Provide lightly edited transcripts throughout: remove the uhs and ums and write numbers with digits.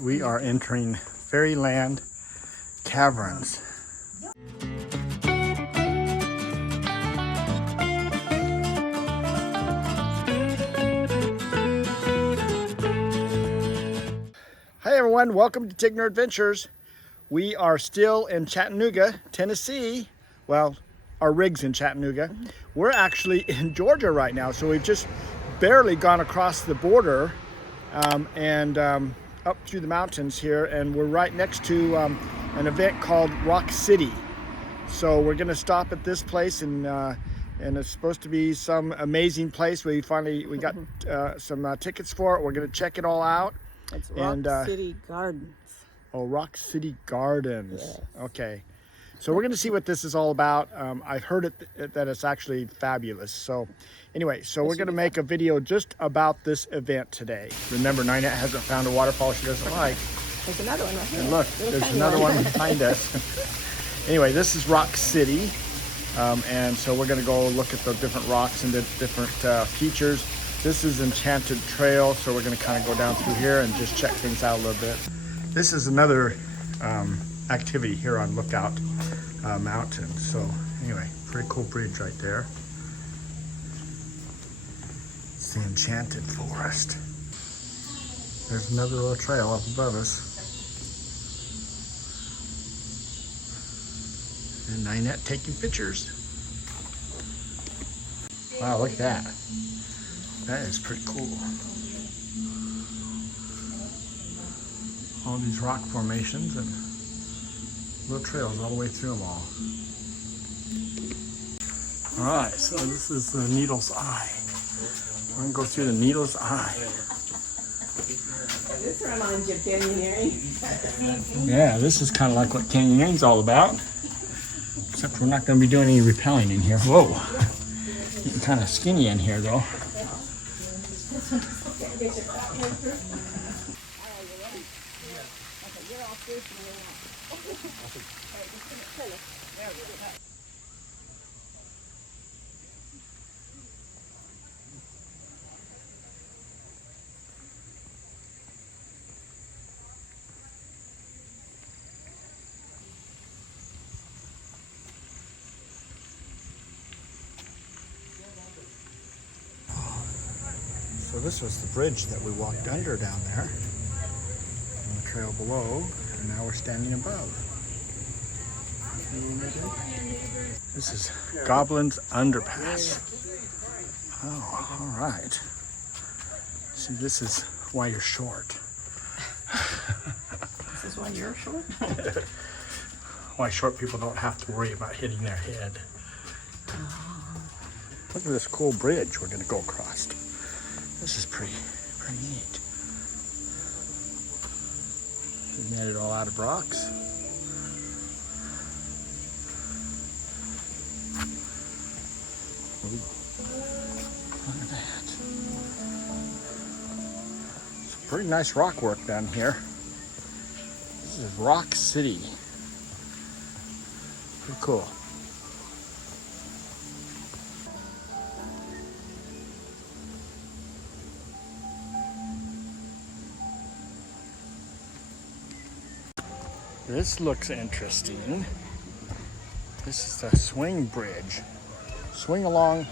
We are entering Fairyland Caverns. Hi everyone, welcome to Tigner Adventures. We are still in Chattanooga, Tennessee. Well, our rig's in Chattanooga. We're actually in Georgia right now, so we've just barely gone across the border and up through the mountains here, and we're right next to an event called Rock City. So we're gonna stop at this place, and it's supposed to be some amazing place. We got some tickets for it. We're gonna check it all out. It's Rock City Gardens. Oh, Rock City Gardens. Yes. Okay. So we're going to see what this is all about. I've heard that it's actually fabulous. So anyway, we're going to make a video just about this event today. Remember, Ninette hasn't found a waterfall she doesn't like. There's another one right here. And look, there's another one behind us. Anyway, this is Rock City. And so we're going to go look at the different rocks and the different features. This is Enchanted Trail, so we're going to kind of go down through here and just check things out a little bit. This is another activity here on Lookout Mountain. So anyway, pretty cool bridge right there. It's the Enchanted Forest. There's another little trail up above us. And Ninette taking pictures. Wow, look at that. That is pretty cool. All these rock formations and little trails all the way through them all. All right, so this is the Needle's Eye. We're gonna go through the Needle's Eye. This reminds you of canyoneering. Yeah, this is kind of like what canyoneering's all about. Except we're not gonna be doing any rappelling in here. Whoa, getting kind of skinny in here though. So this was the bridge that we walked under down there, and the trail below, and now we're standing above. This is Goblin's Underpass. Oh, all right. See, this is why you're short. This is why you're short? Why short people don't have to worry about hitting their head. Look at this cool bridge we're going to go across. This is pretty neat. We made it all out of rocks. Ooh, look at that. Some pretty nice rock work down here. This is Rock City. Pretty cool. This looks interesting. This is the swing bridge. Swing along.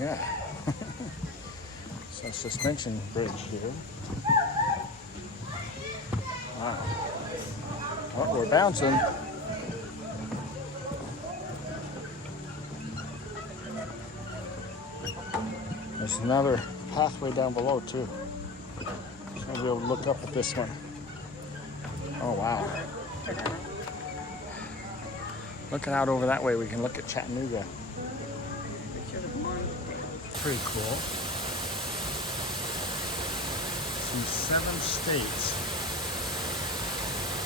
Yeah. So suspension bridge here. Wow. Oh, we're bouncing. There's another pathway down below too. So I'll be able to look up at this one. Oh wow. Looking out over that way, we can look at Chattanooga. Pretty cool. Some 7 states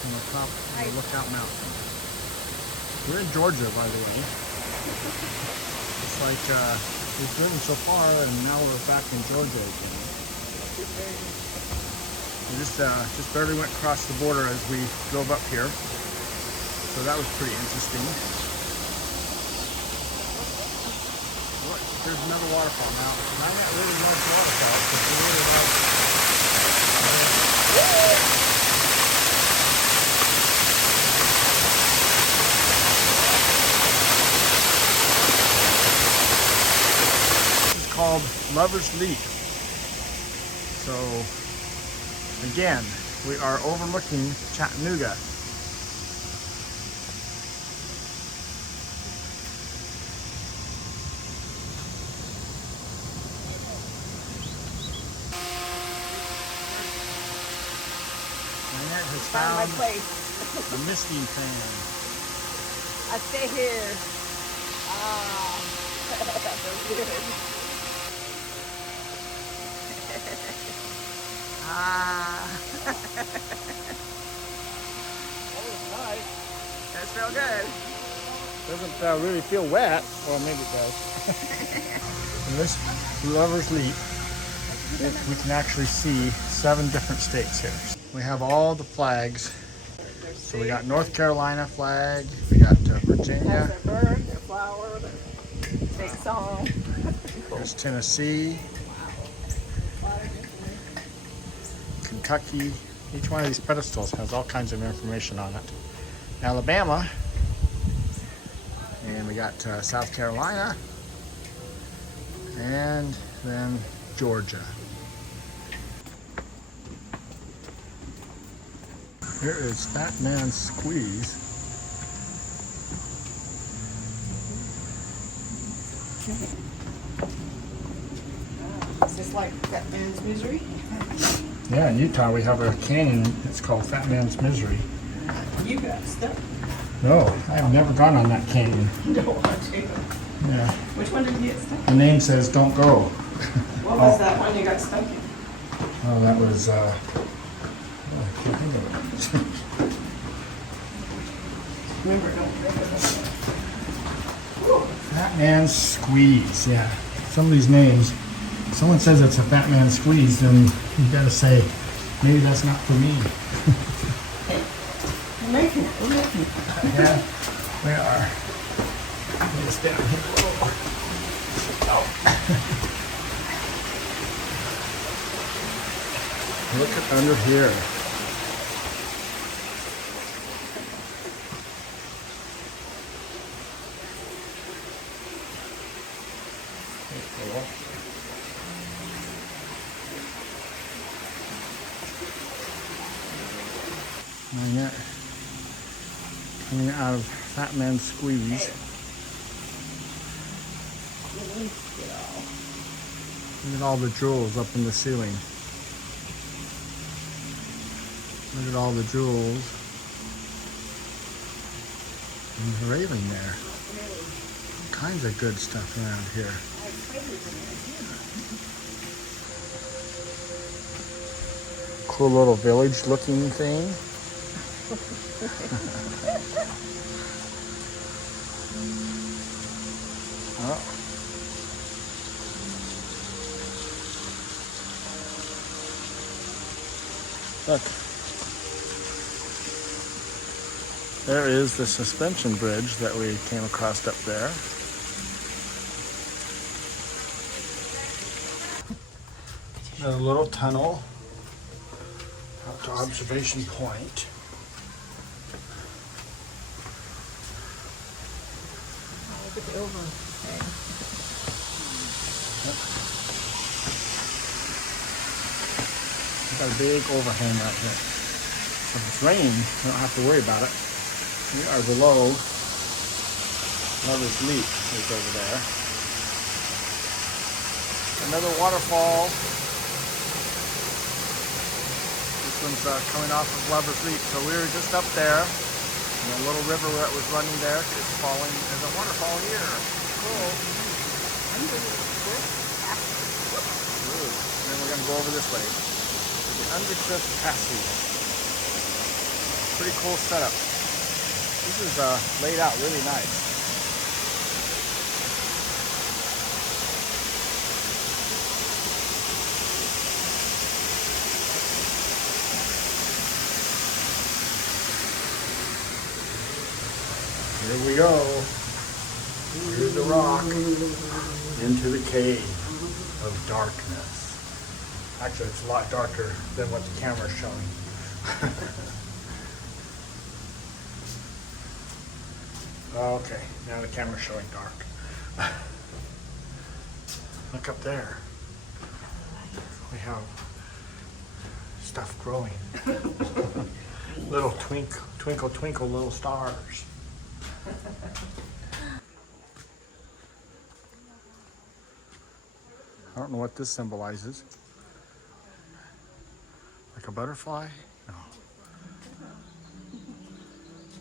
on the top of the Lookout Mountain. We're in Georgia, by the way. It's like we've driven so far and now we're back in Georgia again. We just barely went across the border as we drove up here. So that was pretty interesting. Look, there's another waterfall now. Ninette really loves waterfalls, but she really loves Called Lover's Leap. So again, we are overlooking Chattanooga. Ninette has Found my found place. a misting fan. I stay here. Ah, so good. Ah. That was nice. That's real good. Doesn't really feel wet. Well, maybe it does. In this Lover's Leap, we can actually see 7 different states here. We have all the flags. So we got North Carolina flag, we got Virginia, That's their bird, their flower, their state song. there's Tennessee, Kentucky. Each one of these pedestals has all kinds of information on it. Alabama, and we got South Carolina, and then Georgia. Here is Fat Man Squeeze. Is this like Fat Man's Misery? Yeah, in Utah we have a canyon. It's called Fat Man's Misery. You got stuck. No, I have never gone on that canyon. You don't want to. Yeah. Which one did you get stuck The name says don't go. What was that one you got stuck in? Oh, that was, I can't think of it. Remember, don't think of Fat Man Squeeze, yeah. Some of these names, if someone says it's a Fat Man Squeeze, then you gotta say, maybe that's not for me. We're making it. We're making it. Yeah, we are. It's down here a little. Oh. Look at under here. And yet, coming out of Fat Man Squeeze. Look at all the jewels up in the ceiling. Look at all the jewels in the railing there. All kinds of good stuff around here. Cool little village looking thing. Oh. Look. There is the suspension bridge that we came across up there. Another little tunnel out to Observation Point. Look at the overhang. Got a big overhang right here. So if it's raining, we don't have to worry about it. We are below Lover's Leap is over there. Another waterfall. This one's coming off of Lover's Leap. So we were just up there. And the little river that was running there is falling. There's a waterfall here. Cool. Ooh. And then we're going to go over this way. The Undercliff Passage. Pretty cool setup. This is laid out really nice. Here we go. Through the rock into the cave of darkness. Actually, it's a lot darker than what the camera's showing. Okay, now the camera's showing dark. Look up there. We have stuff growing. Little twinkle, twinkle, little stars. I don't know what this symbolizes. Like a butterfly? No.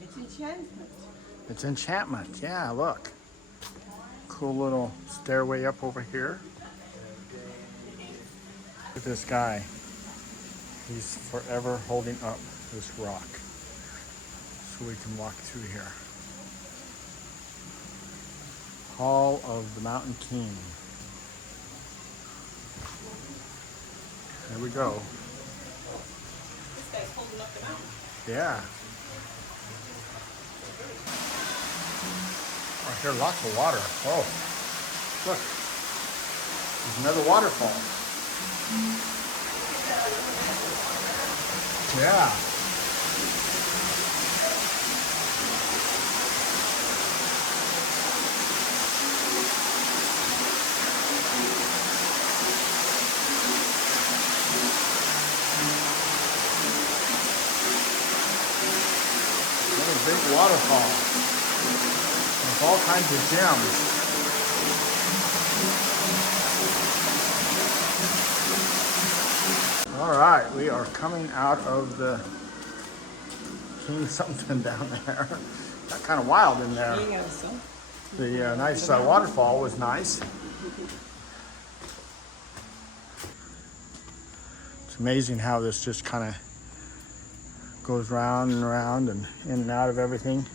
It's enchantment. It's enchantment. Yeah, look. Cool little stairway up over here. Look at this guy. He's forever holding up this rock so we can walk through here. Hall of the Mountain King. There we go. This guy's holding up the mountain. Yeah. I hear lots of water. Oh, look. There's another waterfall. Yeah. Another big waterfall with all kinds of gems. All right, we are coming out of the King something down there. Got kind of wild in there. The nice waterfall was nice. It's amazing how this just kind of goes round and around and in and out of everything.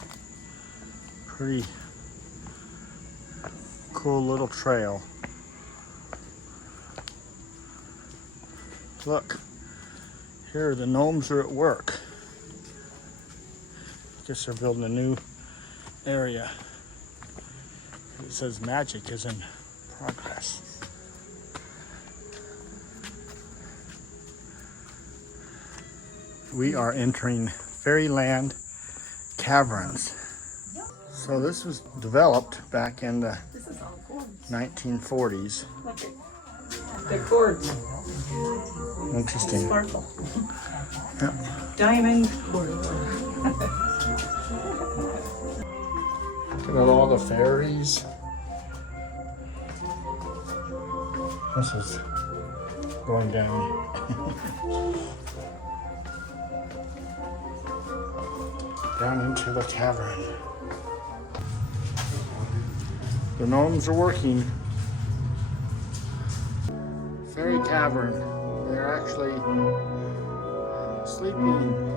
Pretty cool little trail. Look, here the gnomes are at work. Guess they're building a new area. It says magic is in progress. We are entering Fairyland Caverns. So this was developed back in the 1940s. The cords. Interesting. Sparkle. Yep. Diamond cords. Look at all the fairies. This is going down. Down into the cavern. The gnomes are working. Fairy cavern. They're actually sleeping.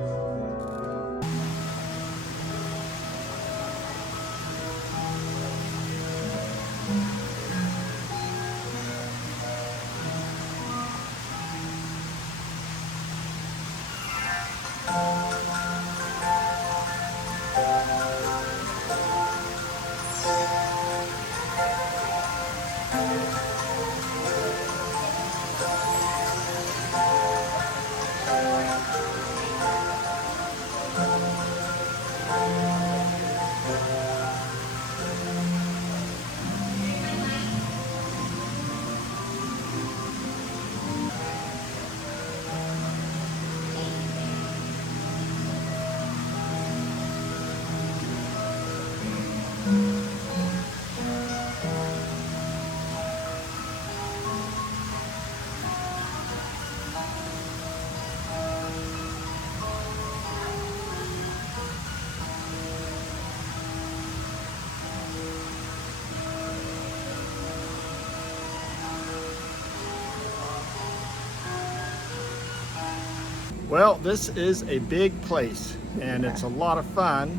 Well, this is a big place and it's a lot of fun,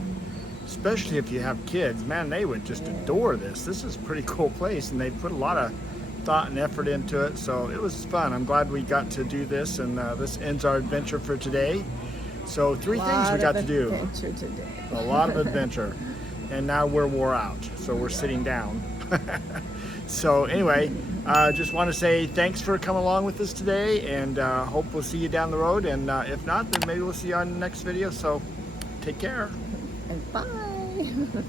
especially if you have kids. Man, they would just adore this. This is a pretty cool place and they put a lot of thought and effort into it, so it was fun. I'm glad we got to do this, and this ends our adventure for today. So three things we got to do. A lot of adventure. And now we're wore out, so we're sitting down. So anyway, just want to say thanks for coming along with us today, and hope we'll see you down the road. And if not, then maybe we'll see you on the next video. So take care. And bye.